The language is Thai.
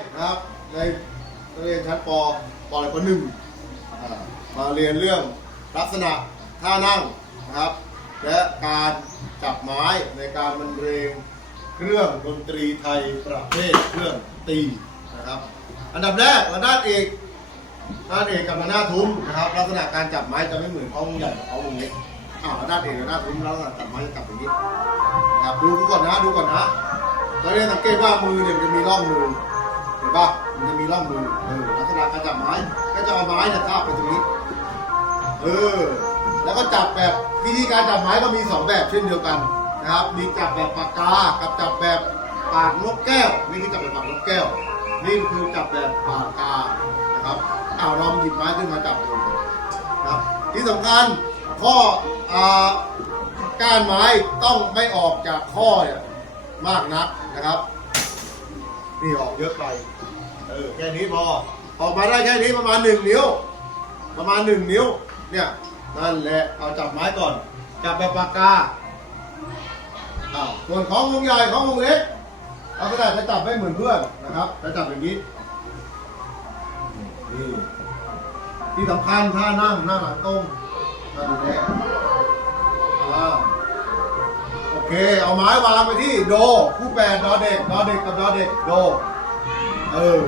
นะครับในนักเรียนชั้นปปปหนึ่งอ่ามาเรียนเรื่องลักษณะท่านั่งนะครับ และการจับไม้ในการบรรเลงเครื่องดนตรีไทยประเภทเครื่องตีนะครับ อันดับแรกระนาดเอกระนาดเอกกับระนาดทุ้มนะครับ ลักษณะการจับไม้จะไม่เหมือนเขาวงใหญ่กับเขาวงเล็กอ้าวระนาดเอกระนาดทุ้มลักษณะจับไม้จะจับอย่างนี้นะครับดูก่อนนะดูก่อนนะแล้วเนี่ยสังเกตว่ามือเนี่ยมันจะมีร่องมือ เห็นปะมันจะมีร่องมือเออลักษณะการจับไม้ก็จะเอาไม้เนี่ยทาบไปตรงนี้ เออ แล้วก็จับแบบวิธีการจับไม้ก็มีสองแบบเช่นเดียวกันนะครับ มีจับแบบปากกา กับจับแบบปากนกแก้ว นี่คือจับแบบปากนกแก้ว นี่คือจับแบบปากกา นะครับเอาลองหยิบไม้ขึ้นมาจับดูนะครับ ที่สำคัญข้ออ่าก้านไม้ต้องไม่ออกจากข้อเนี่ยมากนักนะครับ นี่ออกเยอะไป เออแค่นี้พอ ออกมาได้แค่นี้ประมาณหนึ่งนิ้ว ประมาณหนึ่งนิ้ว เนี่ย นั่นแหละ เอาจับไม้ก่อน จับแบบปากกาอ้าส่วนของวงใหญ่ของวงเล็กลักษณะจะจับไม่เหมือนเพื่อนนะครับจะจับอย่างนี้ นี่ ที่สำคัญถ้านั่งนั่งหลังตรงนั่นแหละ เค เอาไม้วางไปที่โด คู่แปดดอเด็ก ดอเด็กกับดอเด็ก โด เออ